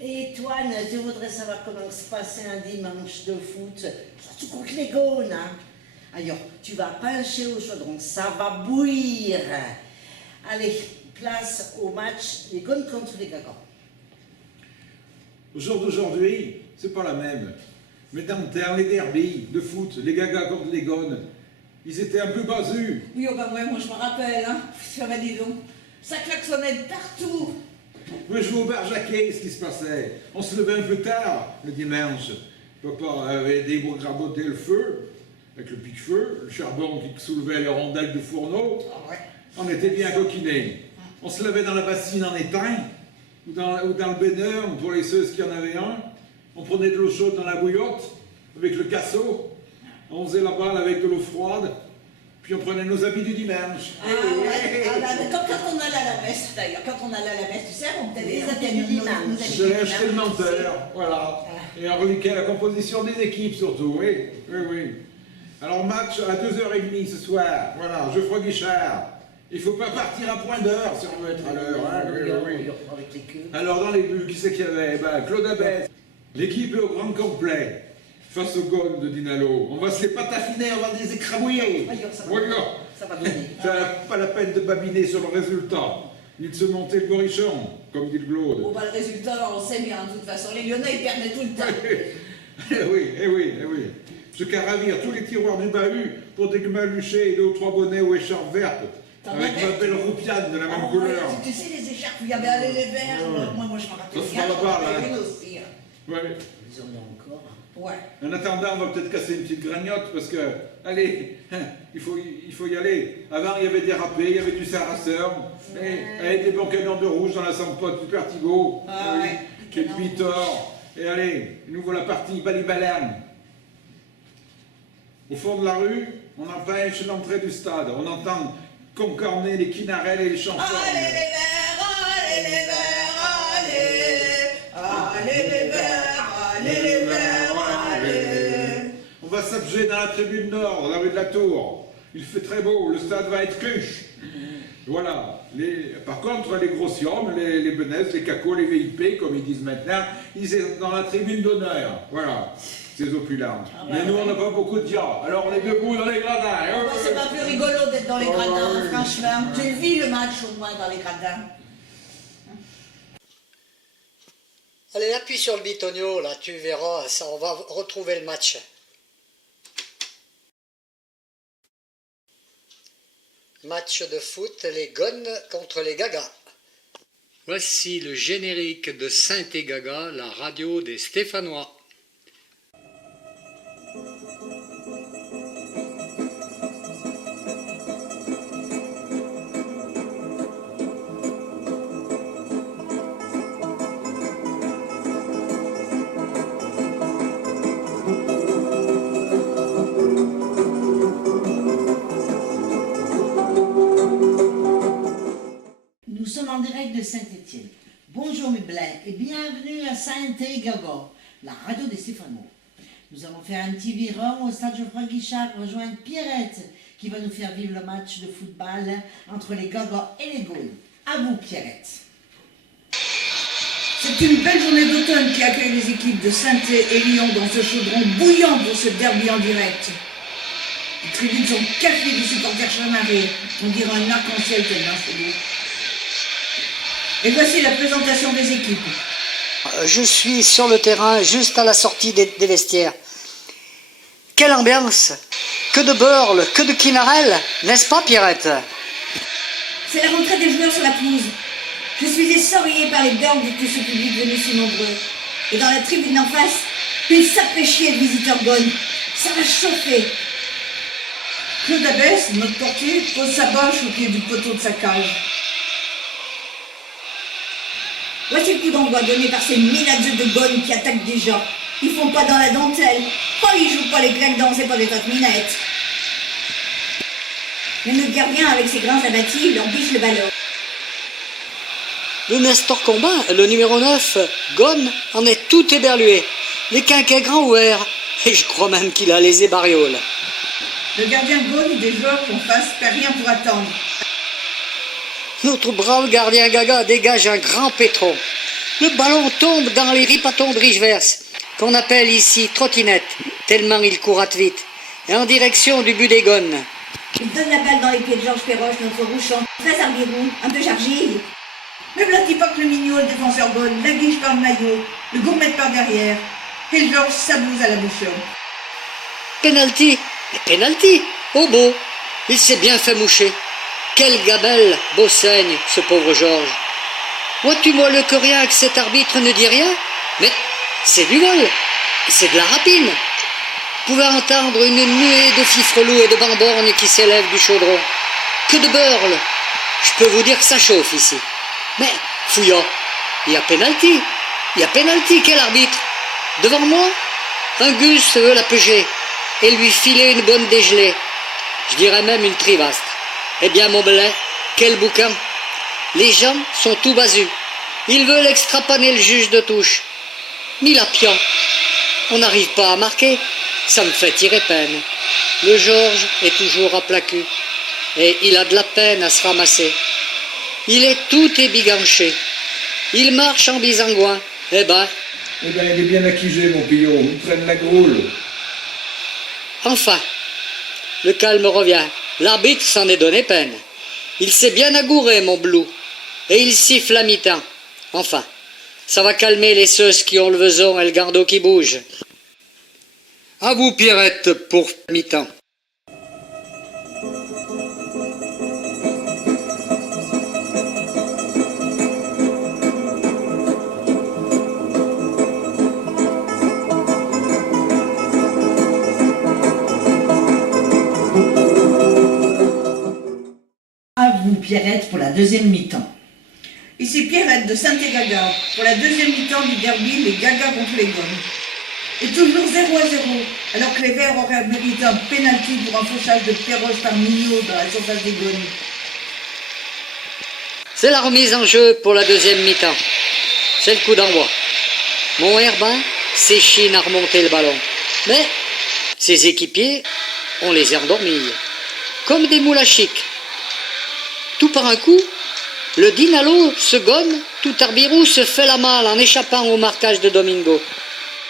Et toi, je voudrais savoir comment se passait un dimanche de foot, surtout contre les Gaunes. Hein. Alors, tu vas pencher au chaudron, ça va bouillir. Allez, place au match, les Gaunes contre les Gagas. Au jour d'aujourd'hui, c'est pas la même. Mais dans les derbies de foot, les Gagas contre les Gaunes, ils étaient un peu basus. Oui, oh ben ouais, moi je me rappelle, hein. Ça va, dis donc. Ça klaxonnait de partout. Moi, je jouais au bar Jacquet, ce qui se passait. On se levait un peu tard le dimanche. Papa avait dégraboté le feu, avec le pic-feu, le charbon qui soulevait les rondelles du fourneau. Oh, ouais. On était bien coquinés. On se levait dans la bassine en étain, ou dans le baigneur, pour les ceux qui en avaient un. On prenait de l'eau chaude dans la bouillotte, avec le casseau. On faisait la balle avec de l'eau froide. Puis on prenait nos habits du dimanche. Ah ouais, comme quand on allait à la messe d'ailleurs, quand on allait à la messe, tu sais, on mettait Les habits du dimanche. J'allais acheter le menteur, voilà. Et on reliquait la composition des équipes surtout, oui, oui, oui. Alors match à 2h30 ce soir, voilà, Geoffroy Guichard. Il ne faut pas partir à point d'heure si on veut être à l'heure, hein, oui, oui. Avec les queues. Alors dans les buts, qui c'est qu'il y avait? Ben, Claude Abès. L'équipe est au grand complet. Face aux Gaunes de Dinalo. On va se les patafiner, on va les écrabouiller. Ça va donner. Ça n'a pas la peine de babiner sur le résultat, ni de se monter le gorichon, comme dit le Glaude. Bon, bah, le résultat, on sait bien, de toute façon. Les Lyonnais, ils perdaient tout le temps. Eh oui, eh oui, eh oui. Ce qu'à ravir tous les tiroirs du bahut pour démalucher 2 ou 3 bonnets ou écharpes vertes, avec ma belle roupiane de la même couleur. Tu sais, les écharpes, il y avait les verts. Moi, je m'en rappelle. Ça se parle pas, là. Une aussi. Hein. Ouais. Ils en ont encore. Ouais. En attendant, on va peut-être casser une petite gragnotte parce que, allez, il faut y aller. Avant, il y avait des râpés, il y avait du sarrasin, et des bons canons de rouge dans la sampote du Pertigo, Ah ouais. et de Vitor. Et allez, nous voilà partis, balibalam. Au fond de la rue, on empêche l'entrée du stade. On entend concorner les quinarelles et les chansons. Allez les verts, allez les verts, allez. Allez les verts, allez les verts, allez. On va s'abger dans la tribune nord, dans la rue de la Tour. Il fait très beau, le stade va être cluche. Voilà. Par contre, les grosses hommes, les benaises, les cacos, les VIP, comme ils disent maintenant, ils sont dans la tribune d'honneur. Voilà. Ces opulentes. Mais nous, on n'a pas beaucoup de diable. Alors, on est debout dans les gradins. C'est pas plus rigolo d'être dans les gradins, franchement. J'ai vu le match au moins dans les gradins. Allez, appuie sur le bitonio, là, tu verras, ça, on va retrouver le match. Match de foot, les Gaunes contre les Gagas. Voici le générique de Saint-Égaga, la radio des Stéphanois. Nous sommes en direct de Saint-Étienne. Bonjour mes blins et bienvenue à Saint-Égaga, la radio des Stéphanois. Nous allons faire un petit virage au stade Geoffroy Guichard, rejoindre Pierrette qui va nous faire vivre le match de football entre les Gagas et les Gaunes. À vous Pierrette. C'est une belle journée d'automne qui accueille les équipes de Saint-Étienne et Lyon dans ce chaudron bouillant pour ce derby en direct. Les tribunes sont cafées de supporters chamarrés. On dirait un arc-en-ciel tellement c'est beau. Et voici la présentation des équipes. Je suis sur le terrain, juste à la sortie des vestiaires. Quelle ambiance! Que de burles, que de quinarelles, n'est-ce pas Pierrette? C'est la rentrée des joueurs sur la pelouse. Je suis essorillée par les burles de tout ce public venu si nombreux. Et dans la tribune d'en face, une sacrée chier de visiteurs Gaunes. Ça va chauffer. Claude Abès, notre portier, pose sa bâche au pied du poteau de sa cage. Voici le coup d'envoi donné par ces minageux de Gaunes qui attaquent déjà. Ils font pas dans la dentelle. Oh, ils jouent pas les claques-dents, c'est pas des tas de minettes. Mais notre gardien, avec ses grains abattis, leur biche le ballon. Le Nestor Combin, le numéro 9, Gaunes, en est tout éberlué. Les quinquets grands ouverts. Et je crois même qu'il a les ébarioles. Le gardien Gaunes des joueurs qu'on fasse perd rien pour attendre. Notre brave gardien Gaga dégage un grand pétron. Le ballon tombe dans les ripatons de Richevers, qu'on appelle ici trottinette, tellement il court vite, et en direction du but des Gones. Il donne la balle dans les pieds de Georges Perroche, notre bouchon, très arbirou, un peu chargé. Mais voilà pas que le mignot, le défenseur Gaulle, la guiche par le maillot, le gourmet par derrière, et le Georges s'abuse à la bouchon. Penalty, mais penalty, oh beau, il s'est bien fait moucher. Quelle gamelle, beau saigne, ce pauvre Georges. Vois-tu moi le que rien que cet arbitre ne dit rien? Mais c'est du vol, c'est de la rapine. Vous pouvez entendre une nuée de fifrelous et de bamborgnes qui s'élèvent du chaudron. Que de beurle. Je peux vous dire que ça chauffe ici. Mais, fouillant, il y a penalty. Il y a penalty, quel arbitre? Devant moi, un Gus veut la peger et lui filer une bonne dégelée. Je dirais même une trivaste. Eh bien, mon belin, quel bouquin. Les gens sont tout basus. Ils veulent extrapaner le juge de touche. Ni la pion. On n'arrive pas à marquer. Ça me fait tirer peine. Le Georges est toujours à plat cul. Et il a de la peine à se ramasser. Il est tout ébiganché. Il marche en bisangouin. Eh ben, il est bien accusé, mon pillon. Il traîne la groule. Enfin, le calme revient. L'arbitre s'en est donné peine. Il s'est bien agouré, mon blou. Et il siffle à mi-temps. Enfin, ça va calmer les ceux qui ont le veson et le gardeau qui bouge. À vous, Pierrette, pour mi-temps. À vous, Pierrette, pour la deuxième mi-temps. Ici Pierrette de Saint-Gaga, pour la deuxième mi-temps du derby, les Gaga contre les Gones. Et toujours 0-0, alors que les Verts auraient mérité un pénalty pour un fauchage de Perroche par Mignot dans la surface des Gones. C'est la remise en jeu pour la deuxième mi-temps. C'est le coup d'envoi. Mon Herbin s'échine à remonter le ballon. Mais ses équipiers, on les a endormis. Comme des moules à chic. Tout par un coup, le Dinalo se gonne, tout Arbirou se fait la malle en échappant au marquage de Domingo.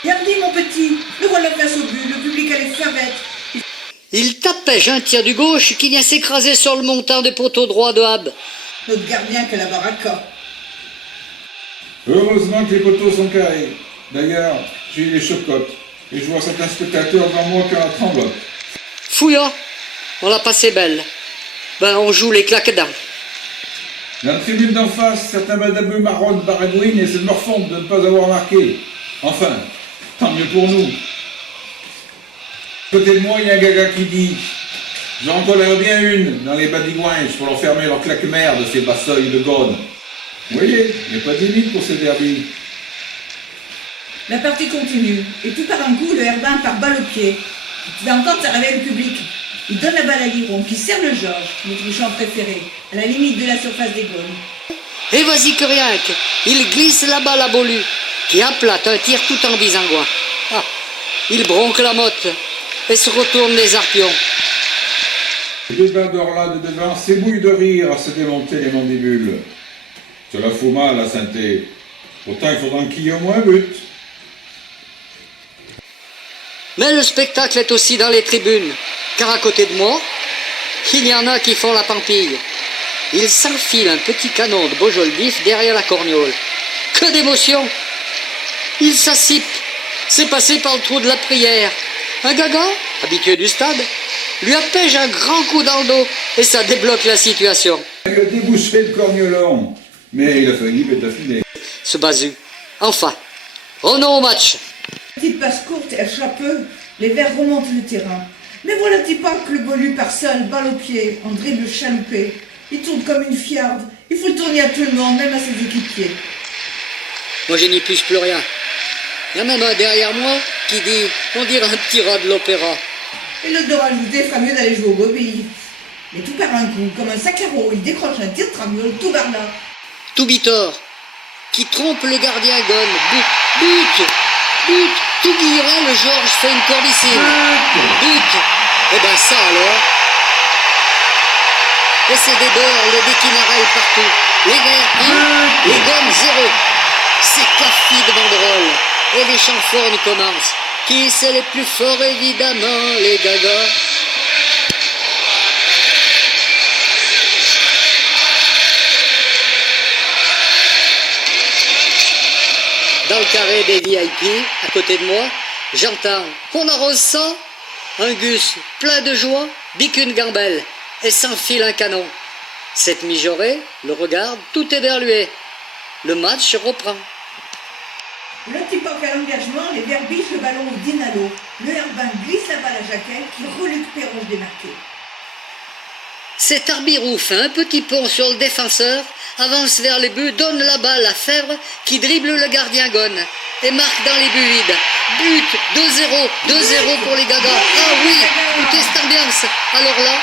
Regardez mon petit, le voilà face au but, le public allait faire bête. Il tapège un tir du gauche qui vient s'écraser sur le montant des poteaux droits de Hab. Notre gardien que la baraka. Heureusement que les poteaux sont carrés. D'ailleurs, j'ai eu les chocottes. Et je vois certains spectateurs devant moi qui en tremblent. Fouillant, on l'a passé belle. Ben, on joue les claques dents. Dans la tribune d'en face, certains badabeux marronnent baragouinent et essaient de me refondre de ne pas avoir marqué. Enfin, tant mieux pour nous. À côté de moi, il y a un gaga qui dit « J'en colère bien une dans les badigouinges pour leur fermer leur claque-mère de ces bassoilles de Gaunes. » Vous voyez, il n'y a pas de limite pour ces derbies. La partie continue, et tout par un coup, le Herbin part balle au pied. Tu vas entendre, ça réveille le public. Il donne la balle à Liron, qui sert le Georges, notre champ préféré, à la limite de la surface des Gaunes. Et vas-y que rien que, il glisse la balle à Bolu, qui aplate un tir tout en bisangouin. Ah, il bronque la motte et se retourne les arpions. Les deux badors là de devant s'ébouillent de rire à se démonter les mandibules. Cela fout mal à Saint-Thé. Pourtant, il faudra qu'il y ait au moins un but. Mais le spectacle est aussi dans les tribunes, car à côté de moi, il y en a qui font la pampille. Ils s'enfilent un petit canon de Beaujol vif derrière la corgnole. Que d'émotion! Ils s'assipent. C'est passé par le trou de la prière. Un gaga, habitué du stade, lui appège un grand coup dans le dos et ça débloque la situation. Il a débouché le corgnolon, mais il a failli être affiné. Ce basu. Enfin, revenons au match. Petite passe courte, elle frappe peu, les Verts remontent le terrain. Mais voilà pas que le Bolu part seul, balle au pied, en dribble chaloupé. Il tourne comme une fiarde. Il faut tourner à tout le monde, même à ses équipiers. Moi, je n'y puisse plus rien. Il y en a un derrière moi qui dit on dirait un petit rat de l'opéra. Et l'autre de rajouter fera mieux d'aller jouer au bobby. Mais tout par un coup, comme un sac à roue, il décroche un tir de traviole, tout par là. Toubitor, qui trompe le gardien Gone. But. Tout guillerait, le Georges fait une cordicine. But. Eh ben ça alors. Et c'est des beurres, des quinarelles partout. Les Verts 1, les Gones 0. C'est café de banderoles. Et les chanfornes commencent. Qui c'est les plus forts, évidemment, les gagas. Dans le carré des VIP, à côté de moi, j'entends « On arrose ça ?» Un Gus, plein de joie, bique une gambelle et s'enfile un canon. Cette mijaurée le regarde tout éberlué. Le match reprend. Le petit porc à l'engagement, les Verts bichent le ballon au Dinalo. Le Herbin glisse la balle à Jacquet qui reluque Perroche démarqué. Cet Arbirou fait un petit pont sur le défenseur, avance vers les buts, donne la balle à Fèvre qui dribble le gardien Gonne et marque dans les buts vides. But 2-0, 2-0 pour les gagas. Ah oui, écoutez cette ambiance. Alors là,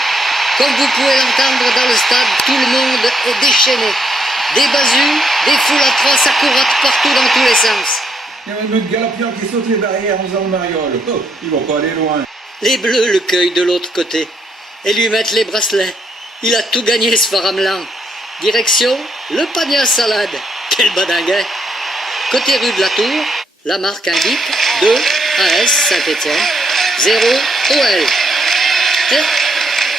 comme vous pouvez l'entendre dans le stade, tout le monde est déchaîné. Des basus, des foules à trois, ça courate partout dans tous les sens. Il y a même notre galopion qui saute les barrières en faisant le mariole. Oh, ils vont pas aller loin. Les Bleus le cueillent de l'autre côté et lui mettent les bracelets. Il a tout gagné ce Faramelan. Direction, le panier à salade. Quel badinguet. Côté rue de la Tour, la marque indique 2 AS Saint-Étienne, 0 OL.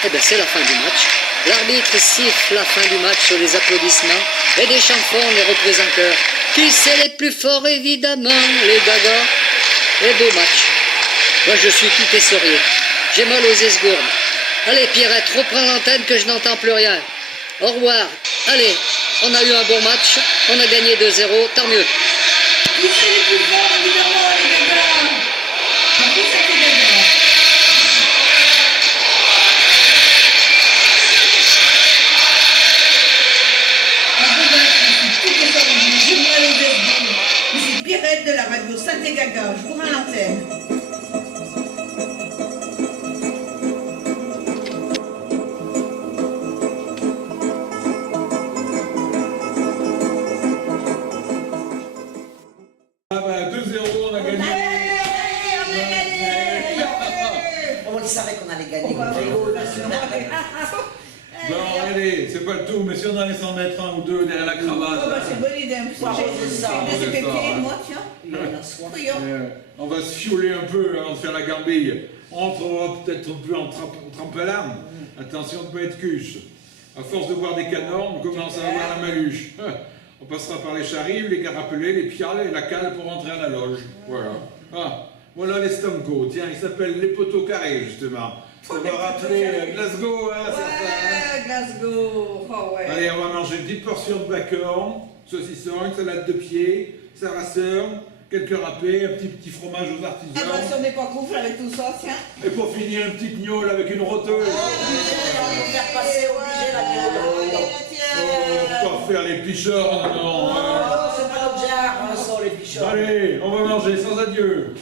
Eh bien c'est la fin du match. L'arbitre siffle la fin du match sur les applaudissements et des chansons les représenteurs. Qui c'est les plus forts, évidemment, les gagas. Et beau match. Moi je suis tout essoré. J'ai mal aux esgourdes. Allez Pierrette, reprends l'antenne que je n'entends plus rien. Au revoir. Allez, on a eu un bon match, on a gagné 2-0, tant mieux. Qui c'est les plus forts, évidemment, les gagas. La pousse à tes gagas. Un bon match, je suis tout essoré. J'ai mal aux esgourdes. Ici Pierrette de la radio Saint-Gaga. Je vous rends l'antenne. Ah bah 2-0, on a gagné. On savait qu'on allait gagner. Bon, allez, c'est pas le tout, mais si on allait s'en mettre un ou deux derrière la cravate. Oh bah c'est une bonne idée. c'est ça, J'ai c'est des ça, pépés, hein. moi, tiens. Oui, hein. On va se fioler un peu avant de faire la gambille. On rentrera peut-être un peu en trempelan. Attention de ne pas être cuche. À force de boire des canons, on commence à avoir la maluche. On passera par les charrives, les carapelés, les piales et la cale pour rentrer à la loge. Voilà. Ah, voilà les Stamco. Tiens, ils s'appellent les poteaux carrés, justement. Ça va rappeler Glasgow, hein, Ouais, Glasgow. Oh, ouais. Allez, on va manger une petite portion de bacon, saucisson, une salade de pied, sarrasin, quelques râpés, un petit fromage aux Ah artisans. bah si on n'est pas couple avec tout ça, tiens. Et pour finir, une petite gnôle avec une roteuse. On va faire passer obligé la gueule. Pas faire les pichords, non. C'est pas notre genre, ça, les pichons. Allez, on va manger sans adieu.